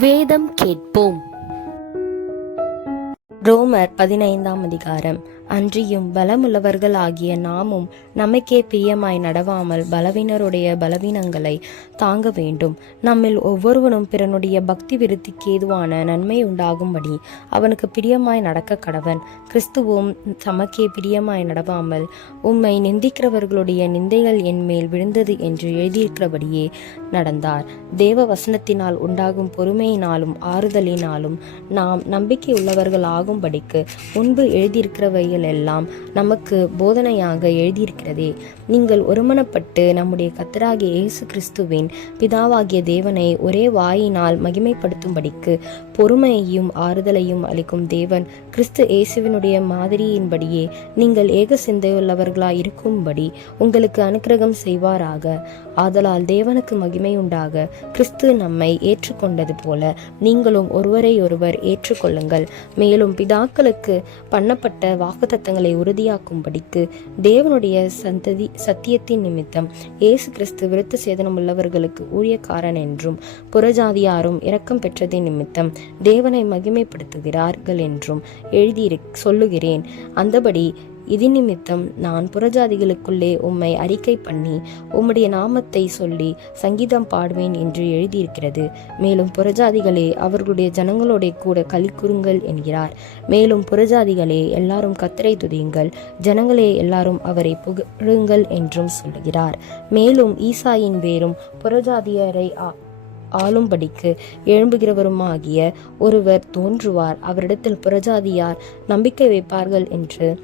வேதம் கேட்போம். ரோமர் பதினைந்தாம் அதிகாரம். அன்றியும் பலமுள்ளவர்கள் ஆகிய நாமும் நமக்கே பிரியமாய் நடவாமல் பலவீனருடைய பலவீனங்களை தாங்க வேண்டும். நம்மில் ஒவ்வொருவனும் பிறனுடைய பக்தி விருத்திக்கு ஏதுவான நன்மை உண்டாகும்படி அவனுக்கு பிரியமாய் நடக்க கடவன். கிறிஸ்துவும் தமக்கே பிரியமாய் நடவாமல் உம்மை நிந்திக்கிறவர்களுடைய நிந்தைகள் என் மேல் விழுந்தது என்று எழுதியிருக்கிறபடியே நடந்தார். தேவ வசனத்தினால் உண்டாகும் பொறுமையினாலும் ஆறுதலினாலும் நாம் நம்பிக்கை உள்ளவர்கள் ஆகும்படிக்கு முன்பு எழுதியிருக்கிறவைகள் எல்லாம் நமக்கு போதனையாக எழுதியிருக்கிறதே. நீங்கள் ஒருமனப்பட்டு நம்முடைய கத்தராகிய இயேசு கிறிஸ்துவின் பிதாவாகிய தேவனை ஒரே வாயினால் மகிமைப்படுத்தும்படிக்கு பொறுமையையும் ஆறுதலையும் அளிக்கும் தேவன் கிறிஸ்து இயேசுவினுடைய மாதிரியின்படியே நீங்கள் ஏக சிந்தையுள்ளவர்களாய் இருக்கும்படி உங்களுக்கு அனுக்கிரகம் செய்வாராக. ஆதலால் தேவனுக்கு மகிமை உண்டாக. கிறிஸ்து நம்மை ஏற்றுக்கொண்டது போல நீங்களும் ஒருவரை ஒருவர் ஏற்றுக்கொள்ளுங்கள். மேலும் பிதாக்களுக்கு பண்ணப்பட்ட வாக்கு வாக்குத்தத்தங்களை உறுதியாக்கும்படிக்கு தேவனுடைய சந்ததி சத்தியத்தின் நிமித்தம் இயேசு கிறிஸ்து விருத்த சேதனம் உள்ளவர்களுக்கு ஊழியக்காரன் என்றும் புறஜாதியாரும் இரக்கம் பெற்றதின் நிமித்தம் தேவனை மகிமைப்படுத்துகிறார்கள் என்றும் எழுதியிரு சொல்லுகிறேன். அந்தபடி இது நிமித்தம் நான் புறஜாதிகளுக்குள்ளே உம்மை அறிக்கை பண்ணி உம்முடைய நாமத்தை சொல்லி சங்கீதம் பாடுவேன் என்று எழுதியிருக்கிறது. மேலும் புறஜாதிகளே அவர்களுடைய ஜனங்களோட கூட களி கூறுங்கள் என்கிறார். மேலும் புறஜாதிகளே எல்லாரும் கத்தரை துதியுங்கள். ஜனங்களே எல்லாரும் அவரை புகழுங்கள் என்றும் சொல்லுகிறார். மேலும் ஈசாயின் வேரும் புறஜாதியரை ஆ- ஆளும்படிக்கு எழும்புகிறவருமாகிய ஒருவர் தோன்றுவார். அவரிடத்தில் புறஜாதியார் நம்பிக்கை வைப்பார்கள் என்று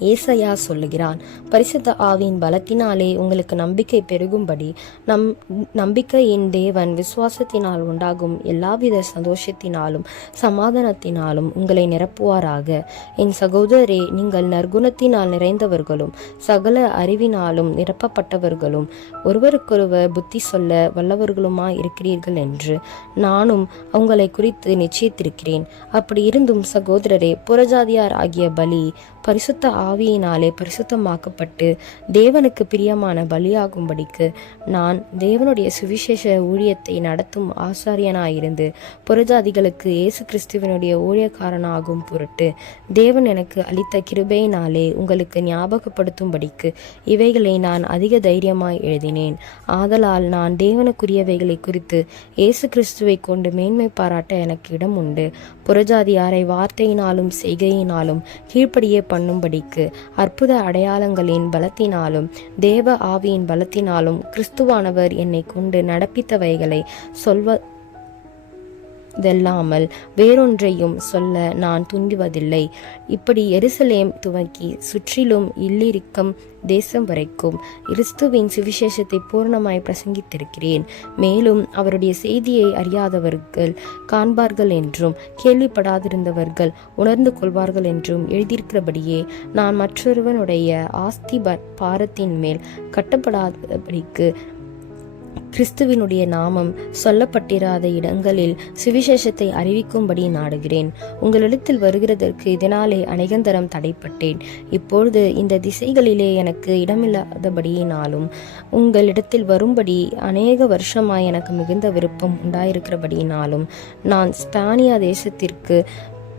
ஏசையா சொல்லுகிறான் பரிசுத்த ஆவியின் பலத்தினாலே உங்களுக்கு நம்பிக்கை பெருகும்படி நம் நம்பிக்கையின் தேவன் விசுவாசத்தினால் உண்டாகும் எல்லாவித சந்தோஷத்தினாலும் சமாதானத்தினாலும் உங்களை நிரப்புவாராக. என் சகோதரரே நீங்கள் நற்குணத்தினால் நிறைந்தவர்களும் சகல அறிவினாலும் நிரப்பப்பட்டவர்களும் ஒருவருக்கொருவர் புத்தி சொல்ல வல்லவர்களுமாய் இருக்கிறீர்கள் என்று நானும் உங்களை குறித்து நிச்சயித்திருக்கிறேன். அப்படி இருந்தும் சகோதரரே புறஜாதியார் ஆகிய பலி பரிசுத்த ஆவியினாலே பரிசுத்தமாக்கப்பட்டு தேவனுக்கு பிரியமான பலியாகும்படிக்கு நான் தேவனுடைய சுவிசேஷ ஊழியத்தை நடத்தும் ஆசாரியனாயிருந்து புறஜாதிகளுக்கு இயேசு கிறிஸ்துவனுடைய ஊழியக்காரனாகும் பொருட்டு தேவன் எனக்கு அளித்த கிருபையினாலே உங்களுக்கு ஞாபகப்படுத்தும்படிக்கு இவைகளை நான் அதிக தைரியமாய் எழுதினேன். ஆதலால் நான் தேவனுக்குரியவைகளை குறித்து இயேசு கிறிஸ்துவை கொண்டு மேன்மை பாராட்ட எனக்கு இடம் உண்டு புறஜாதியாரை வார்த்தையினாலும் செய்கையினாலும் கீழ்ப்படியே பண்ணும்படிக்கு அற்புத அடையாளங்களின் பலத்தினாலும் தேவ ஆவியின் பலத்தினாலும் கிறிஸ்துவானவர் என்னை கொண்டு நடப்பித்தவைகளை சொல்வ தெல்லாமல் வேறொன்றையும் சொல்ல நான் துண்டுவதில்லை இப்படி எருசலேம் துவக்கி சுற்றிலும் இல்லிருக்கம் தேசம் வரைக்கும் கிறிஸ்துவின் சுவிசேஷத்தை பூர்ணமாய் பிரசங்கித்திருக்கிறேன். மேலும் அவருடைய செய்தியை அறியாதவர்கள் காண்பார்கள் என்றும் கேள்விப்படாதிருந்தவர்கள் உணர்ந்து கொள்வார்கள் என்றும் எழுதியிருக்கிறபடியே நான் மற்றொருவனுடைய ஆஸ்தி ப- பாரத்தின் மேல் கட்டப்படாதபடிக்கு கிறிஸ்துவினுடைய நாமம் சொல்லப்பட்டிராத இடங்களில் சுவிசேஷத்தை அறிவிக்கும்படி நாடுகிறேன். உங்களிடத்தில் வருகிறதற்கு இதனாலே அநேகந்தரம் தடைப்பட்டேன். இப்பொழுது இந்த திசைகளிலே எனக்கு இடமில்லாதபடியினாலும் உங்களிடத்தில் வரும்படி அநேக வருஷமாய் எனக்கு மிகுந்த விருப்பம் உண்டாயிருக்கிறபடியினாலும் நான் ஸ்பானியா தேசத்திற்கு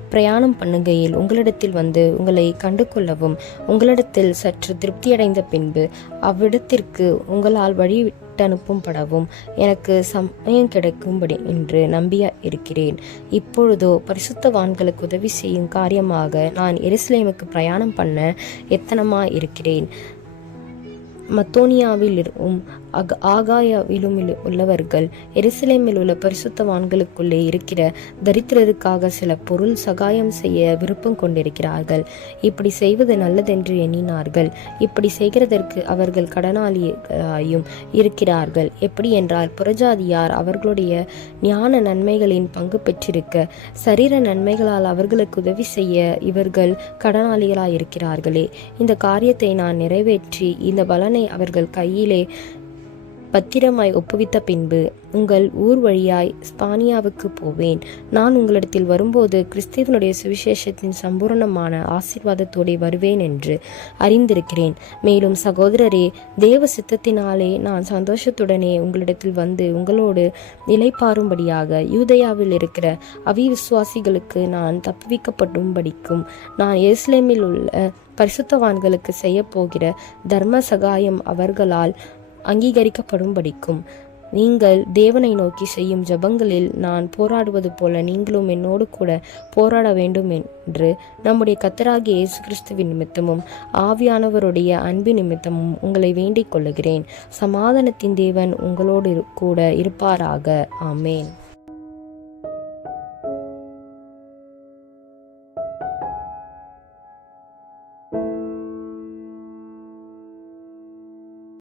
பிரயாணம் பண்ணுகையில் உங்களிடத்தில் வந்து உங்களை கண்டு கொள்ளவும் உங்களிடத்தில் சற்று திருப்தியடைந்த பின்பு அவ்விடத்திற்கு உங்களால் வழி அனுப்பும்படவும் எனக்கு சமயம் கிடைக்கும்படி என்று நம்பிய இருக்கிறேன். இப்பொழுதோ பரிசுத்தவான்களுக்கு உதவி செய்யும் காரியமாக நான் எருசலேமுக்கு பிரயாணம் பண்ண எத்தனமா இருக்கிறேன். மத்தோனியாவில் இருக்கும் அக் ஆகாய உள்ள- உள்ளவர்கள் எருசலேமில் உள்ள பரிசுத்தவான்களுக்குள்ளே இருக்கிற தரித்திரருக்காக சில பொருள் சகாயம் செய்ய விருப்பம் கொண்டிருக்கிறார்கள். இப்படி செய்வது நல்லதென்று எண்ணினார்கள். இப்படி செய்கிறதற்கு அவர்கள் கடனாளியாயும் இருக்கிறார்கள். எப்படி என்றால் புறஜாதியார் அவர்களுடைய ஞான நன்மைகளின் பங்கு பெற்றிருக்க சரீர நன்மைகளால் அவர்களுக்கு உதவி செய்ய இவர்கள் கடனாளிகளாயிருக்கிறார்களே. இந்த காரியத்தை நான் நிறைவேற்றி இந்த பலனை அவர்கள் கையிலே பத்திரமாய் ஒப்புவித்த பின்பு உங்கள் ஊர் வழியாய் ஸ்பானியாவுக்கு போவேன். நான் உங்களிடத்தில் வரும்போது கிறிஸ்துவனுடைய சுவிசேஷத்தின் சம்பூரணமான ஆசீர்வாதத்தோடு வருவேன் என்று அறிந்திருக்கிறேன். மேலும் சகோதரரே தேவ சித்தத்தினாலே நான் சந்தோஷத்துடனே உங்களிடத்தில் வந்து உங்களோடு நிலைப்பாரும்படியாக யூதயாவில் இருக்கிற அவிவிசுவாசிகளுக்கு நான் தப்புவிக்கப்படும்படிக்கும் நான் எருசலேமில் உள்ள பரிசுத்தவான்களுக்கு செய்ய போகிற தர்ம சகாயம் அவர்களால் அங்கீகரிக்கப்படும்படிக்கும். நீங்கள் தேவனை நோக்கி செய்யும் ஜபங்களில் நான் போராடுவது போல நீங்களும் என்னோடு கூட போராட வேண்டும் என்று நம்முடைய கத்தராகிய இயேசு கிறிஸ்துவின் நிமித்தமும் ஆவியானவருடைய அன்பு நிமித்தமும் உங்களை வேண்டிக் கொள்ளுகிறேன். சமாதானத்தின் தேவன் உங்களோடு கூட இருப்பாராக. ஆமேன்.